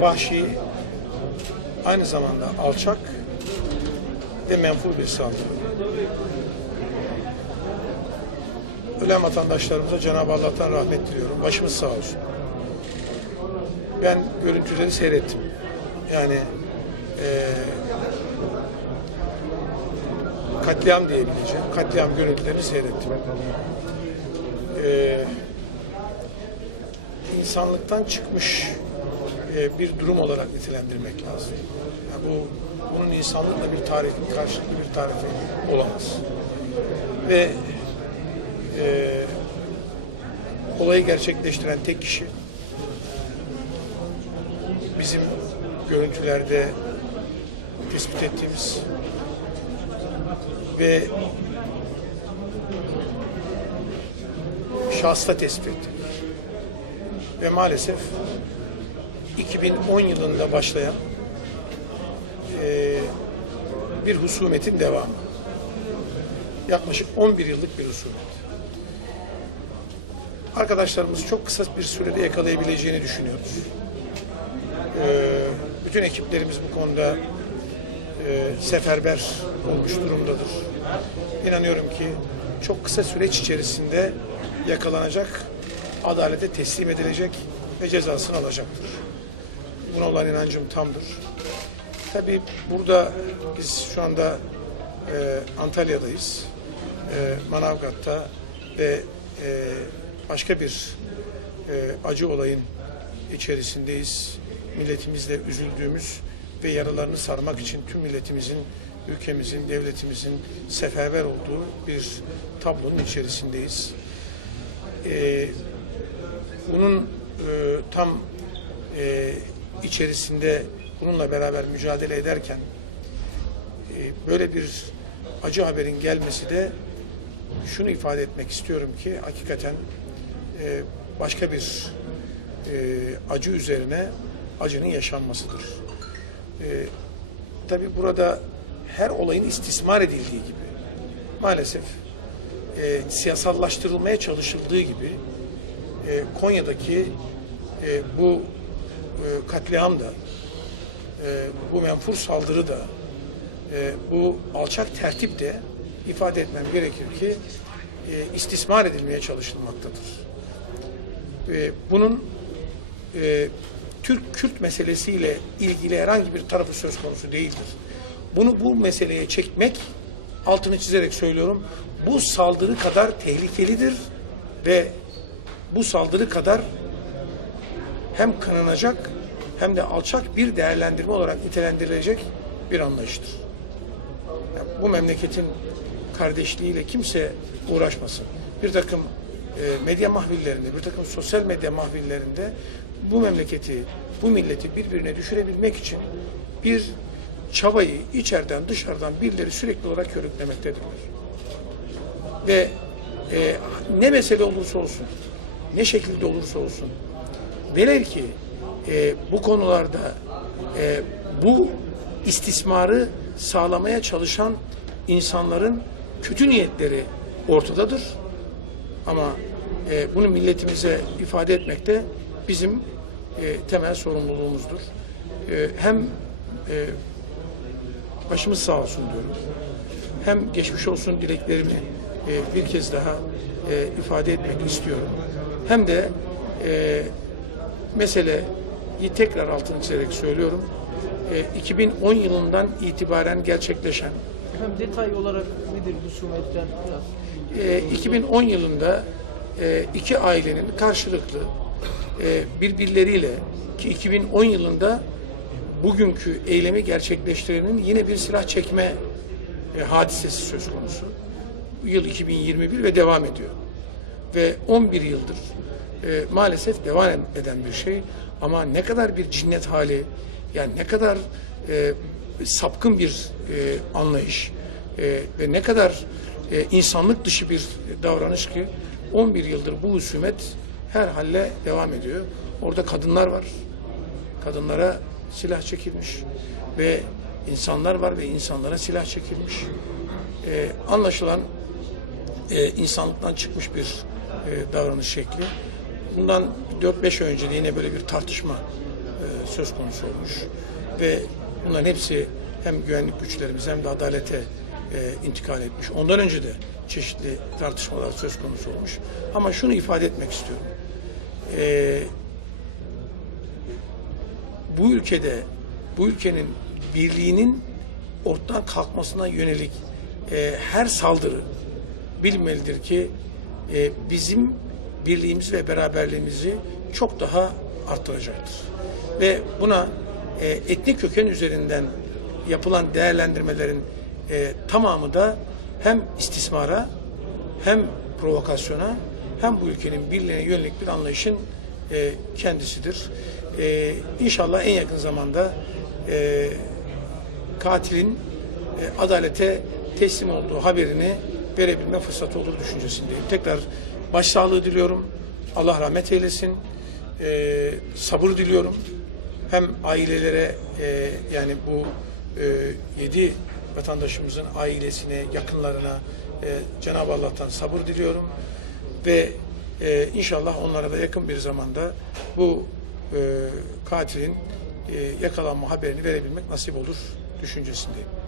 vahşi, aynı zamanda alçak ve menfur bir saldırı. Ölen vatandaşlarımıza Cenab-ı Allah'tan rahmet diliyorum. Başımız sağ olsun. Ben görüntüleri seyrettim. Yani e, katliam diyebileceğim. Katliam görüntülerini seyrettim. E, insanlıktan çıkmış e, bir durum olarak nitelendirmek lazım. Yani bu bunun insanlıkla bir tarifi, karşılıklı bir tarifi olamaz. Ve e, olayı gerçekleştiren tek kişi bizim görüntülerde tespit ettiğimiz ve şahsta tespit ettik. Ve maalesef 2010 yılında başlayan e, bir husumetin devamı. Yaklaşık 11 yıllık bir husumet. Arkadaşlarımızı çok kısa bir sürede yakalayabileceğini düşünüyoruz. E, bütün ekiplerimiz bu konuda e, seferber olmuş durumdadır. İnanıyorum ki çok kısa süreç içerisinde yakalanacak, adalete teslim edilecek ve cezasını alacaktır. Buna olan inancım tamdır. Tabii burada biz şu anda e, Antalya'dayız. E, Manavgat'ta ve e, başka bir e, acı olayın içerisindeyiz. Milletimizle üzüldüğümüz ve yaralarını sarmak için tüm milletimizin, ülkemizin, devletimizin seferber olduğu bir tablonun içerisindeyiz. E, bunun e, tam e, içerisinde bununla beraber mücadele ederken e, böyle bir acı haberin gelmesi de şunu ifade etmek istiyorum ki hakikaten e, başka bir e, acı üzerine acının yaşanmasıdır. E, Tabi burada her olayın istismar edildiği gibi maalesef e, siyasallaştırılmaya çalışıldığı gibi e, Konya'daki e, bu e, katliam da, e, bu menfur saldırı da, e, bu alçak tertip de ifade etmem gerekir ki istismar edilmeye çalışılmaktadır. bunun Türk-Kürt meselesiyle ilgili herhangi bir tarafı söz konusu değildir. Bunu bu meseleye çekmek, altını çizerek söylüyorum, bu saldırı kadar tehlikelidir ve bu saldırı kadar hem kınanacak hem de alçak bir değerlendirme olarak nitelendirilecek bir anlayıştır. Yani bu memleketin kardeşliğiyle kimse uğraşmasın. Bir takım e, medya mahvillerinde, bir takım sosyal medya mahvillerinde bu memleketi, bu milleti birbirine düşürebilmek için bir çabayı içeriden dışarıdan birileri sürekli olarak körüklemektedirler. Ve e, ne mesele olursa olsun, ne şekilde olursa olsun Velev ki e, bu konularda e, bu istismarı sağlamaya çalışan insanların kötü niyetleri ortadadır. Ama e, bunu milletimize ifade etmek de bizim e, temel sorumluluğumuzdur. E, hem e, başımız sağ olsun diyorum. Hem geçmiş olsun dileklerimi e, bir kez daha e, ifade etmek istiyorum. Hem de e, meseleyi tekrar altını çizerek söylüyorum. E, 2010 yılından itibaren gerçekleşen Efendim detay olarak nedir bu sumetten biraz? E, 2010 yılında e, iki ailenin karşılıklı e, birbirleriyle ki 2010 yılında bugünkü eylemi gerçekleştirenin yine bir silah çekme e, hadisesi söz konusu. yıl 2021 ve devam ediyor ve 11 yıldır e, maalesef devam eden bir şey. Ama ne kadar bir cinnet hali, yani ne kadar e, sapkın bir e, anlayış e, ve ne kadar e, insanlık dışı bir davranış ki 11 yıldır bu husumet her halle devam ediyor. Orada kadınlar var. Kadınlara silah çekilmiş ve insanlar var ve insanlara silah çekilmiş. E, anlaşılan e, insanlıktan çıkmış bir e, davranış şekli. Bundan 4-5 önce de yine böyle bir tartışma e, söz konusu olmuş ve bunların hepsi hem güvenlik güçlerimiz hem de adalete e, intikal etmiş. Ondan önce de çeşitli tartışmalar söz konusu olmuş. Ama şunu ifade etmek istiyorum. bu ülkede, bu ülkenin birliğinin ortadan kalkmasına yönelik her saldırı bilmelidir ki e, bizim birliğimizi ve beraberliğimizi çok daha arttıracaktır. Ve buna e, etnik köken üzerinden yapılan değerlendirmelerin e, tamamı da hem istismara hem provokasyona hem bu ülkenin birliğine yönelik bir anlayışın e, kendisidir. E, inşallah en yakın zamanda e, katilin e, adalete teslim olduğu haberini verebilme fırsatı olur düşüncesindeyim. Tekrar başsağlığı diliyorum. Allah rahmet eylesin. E, sabır diliyorum. Hem ailelere e, yani bu e, yedi vatandaşımızın ailesine, yakınlarına e, Cenab-ı Allah'tan sabır diliyorum. Ve e, inşallah onlara da yakın bir zamanda bu e, katilin e, yakalanma haberini verebilmek nasip olur düşüncesindeyim.